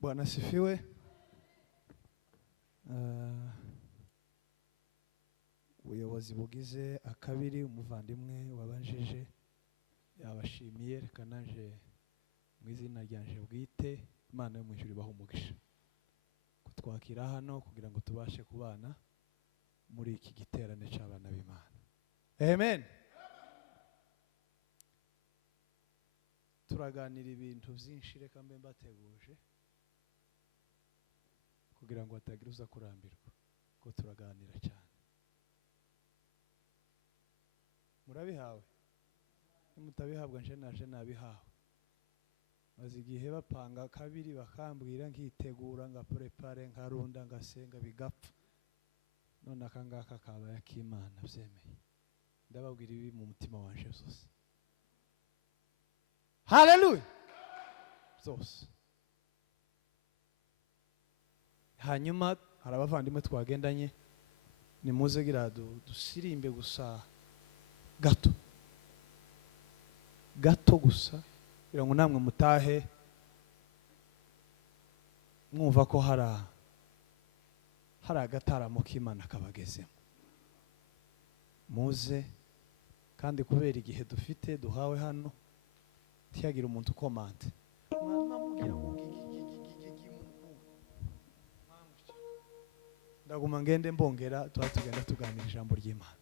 Bwana sifiwe. Ubuyobozi bugize akabiri umuvandimwe wabanjije yabashimiye, reka naje mu izina ryanje bwite Imana yo mu ijuru ibaha umugisha kutwakira hano kugira ngo tubashe kubana muri iki giterane cy'abana b'Imana. Amen. Turaganira ibintu byinshi, reka mbe mbateguje kugira ngo hatagira uza kurambirwa ko turaganira cyane. Murabihawe? Nimutabihabwa nje naje nabihawe. Maze igihe bapanga kabiri bakambwira nkitegura ngaprepare nkarunda ngasenga bigapfa, none akangaka kabaye ak'Imana byemeye. Ndababwira ibi mu mutima wanje zose. Hallelujah. Zose. Hanyuma hari abavandimwe twagendanye, nimuze gira dusirimbe gusa gato gusa kugira ngo namwe mutahe mwumva ko hari agataramo k'Imana kabagezemo. Muze kandi kubera igihe dufite duhawe hano tiyagira umuntu ukomante ndaguma ngende mbongera tugenda tuganira ijambo ry'Imana.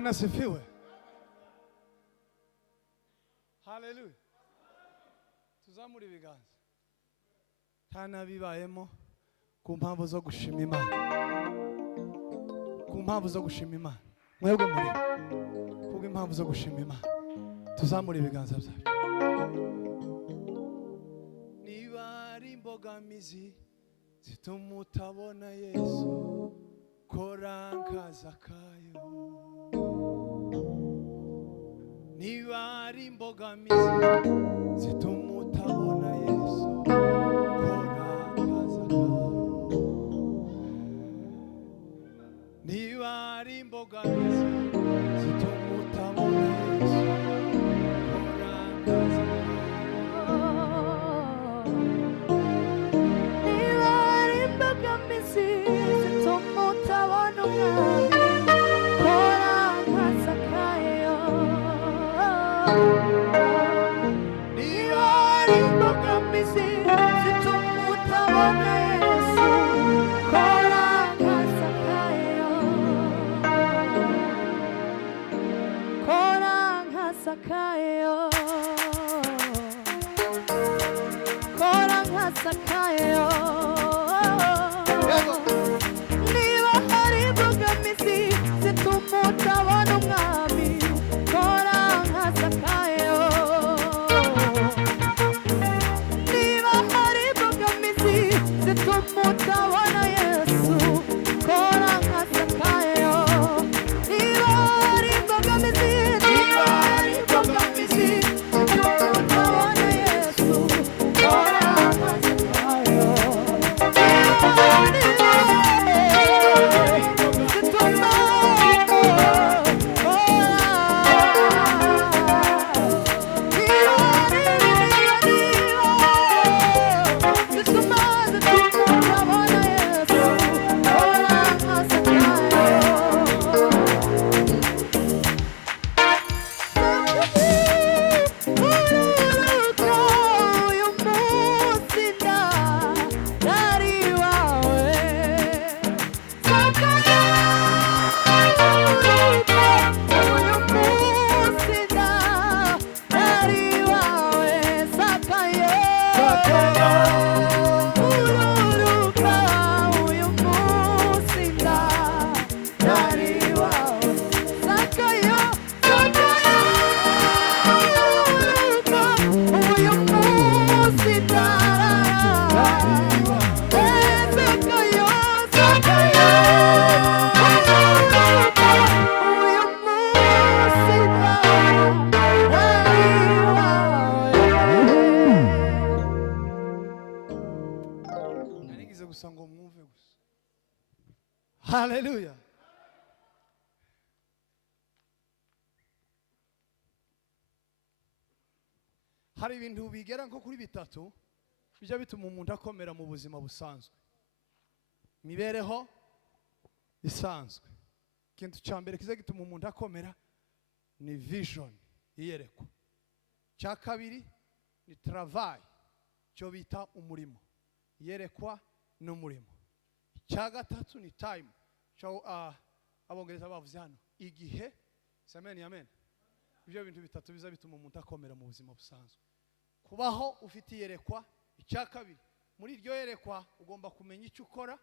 Bwana sifiwe. Haleluya. Tuzamura ibiganza. Tana bibayemo ku mpamvu zo gushima Imana. Ku mpamvu zo gushima Imana. Mwebwe muri ku impamvu zo gushima Imana. Tuzamura ibiganza byacu. Niba ari imbogamizi zituma utabona Yesu, kora nka Zakayo. Niba ari imbogamizi zituma utabona Yesu, kora nka Zakayo. Niba ari imbogamizi zituma utabona Yesu, kora nka Zakayo. Niba ari imbogamizi zituma utabona Umwami, kora nka Zakayo. Niba ari imbogamizi zituma utabona Yesu, kora nka Zakayo. Kora nka Zakayo. Kora nka Zakayo. Niba hari imbogamizi zituma utabona Umwami, kora nka Zakayo. Niba hari imbogamizi zituma utabona Yesu, kora nka Zakayo. Niba hari imbogamizi zituma utabona Yesu, kora nka Zakayo. Haleluya. Hari ibintu bigera nko kuri bitatu bijya bituma umuntu akomera mu buzima busanzwe. Mibereho isanzwe. Ikintu cya mbere kiza gituma umuntu akomera ni vision, iyerekwa. Cya kabiri ni travail, cyo bita umurimo. Iyerekwa n'umurimo. Cya gatatu ni time. Abongereza bavuze hano igihe. Amen, amen. Ibyo bintu bitatu biza bituma umuntu akomera mu buzima busanzwe. Kubaho ufite iyerekwa. Icya kabiri, muri iryo yerekwa ugomba kumenya icyo ukora.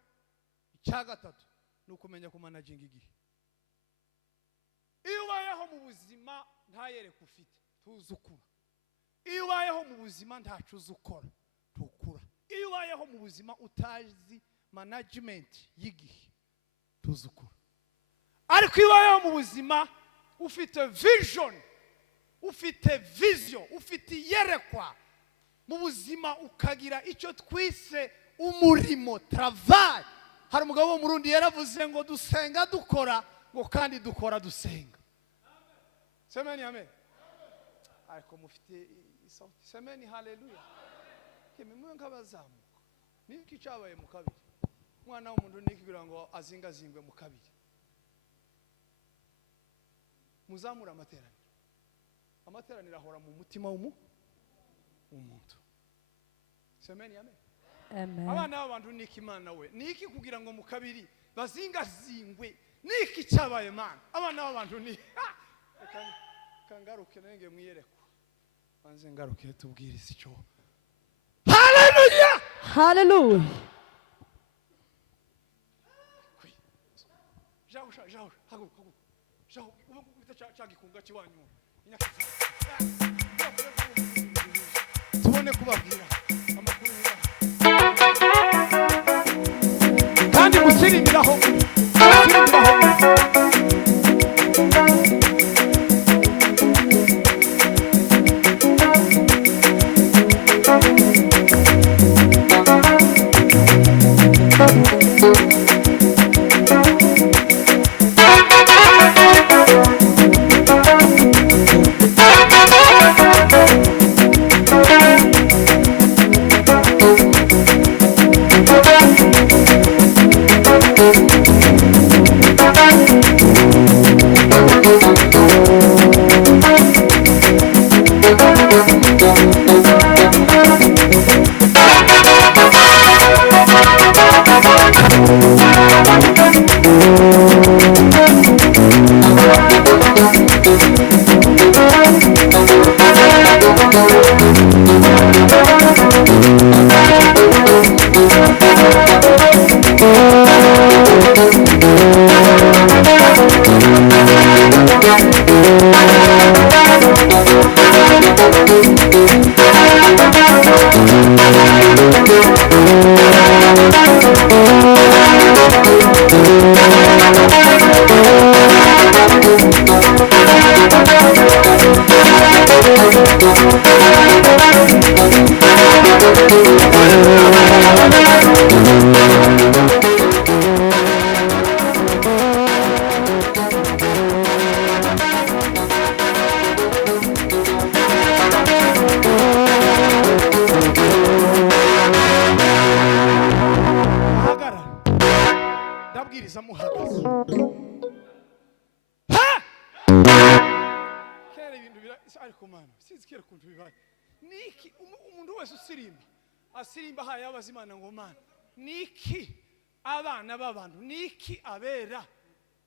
Icya gatatu ni ukumenya kumanaginga igihe. Iyo ubayeho mu buzima nta yerekwa ufite, tuzukura. Iyo ubayeho mu buzima ntacu uzukora, tukura. Iyo ubayeho mu buzima utazi management y'igihe, tuzukura. Ariko iyo ubayeho mu buzima ufite vision, ufite vision, ufite iyerekwa mu buzima, ukagira icyo twise umurimo, travail. Hari umugabo wo mu Burundi yaravuze ngo dusenga dukora, ngo kandi dukora dusenga. Semeni amen. Ariko mufite isauti. Semeni haleluya. Kimwe nk'abazamuka. Niki cyabaye mu kabiri. Umwana w'umuntu nikigira ngo azingazingwe mu kabiri. Muzamura amateraniro. Amateraniro ahora mu mutima w'umuntu. Semeni amen. Amen. Abana b'abantu niki Imana we. Niki kugira ngo mu kabiri bazingazingwe. Niki cyabaye Mana. Abana b'abantu ni kangaruke nenge mwiyerekwa banze ngaruke tubwirize icyo. Hallelujah. Hallelujah. Jaho haguruka jaho utacagikunga kiwanyu tubone kubabwira amakuru kandi musirimbiraho ndabwiriza muhagaze. Kera ibintu ariko mana sinzikira kuntu bibaye. Niki umuntu wese asirimba haye abazimana ngo mana niki abana b'abantu niki abera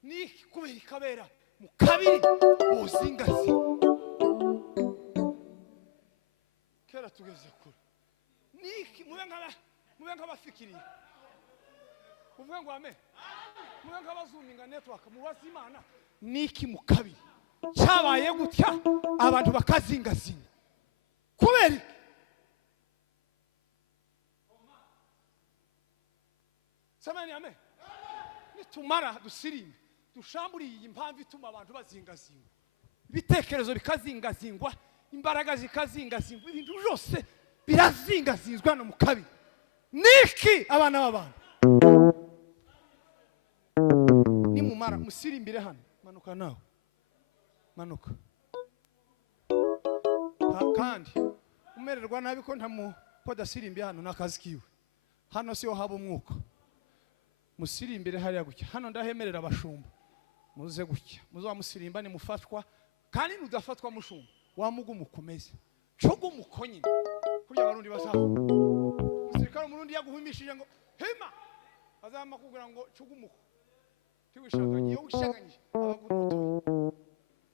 niki kubera ikabera mu kabiri bozingazi. Kera tugeze kure niki mube nk'abafikiriye uvuga ngo amen mube nk'abazuminga network mubazimana niki mu kabiri cyabaye gutya abantu bakazingazinga kubera samani amen nitumara dusirimbe dushamburiye iyi mpamvu ituma abantu bazingazinga ibitekerezo bikazingazingwa imbaraga zikazingazingwa ibintu byose birazingazinzwa no mu kabiri niki abana b'abantu nimumara musirimbire hano manuka nawe manuka kandi umererwa nabi ko podasirimbiye hano nakazi kiwe hano siyo haba umwuka musirimbire hariya gutya hano ndahemerera abashumba muze gutya muzamusirimba ni mufatwa kandi nudafatwa mushumba wamuga umukomeze cogo umukonye kurya barundi basaho musirikare umurundi yaguhumishije ngo hema azamakugura ngo cogo umuko tiwishakanye yo ushakanye abaguruto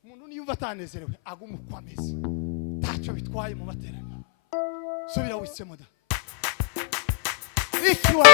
umuntu niyo batanezerewe agumukwameze tacho bitwaye mu materaniro subira wisemo da ikiwa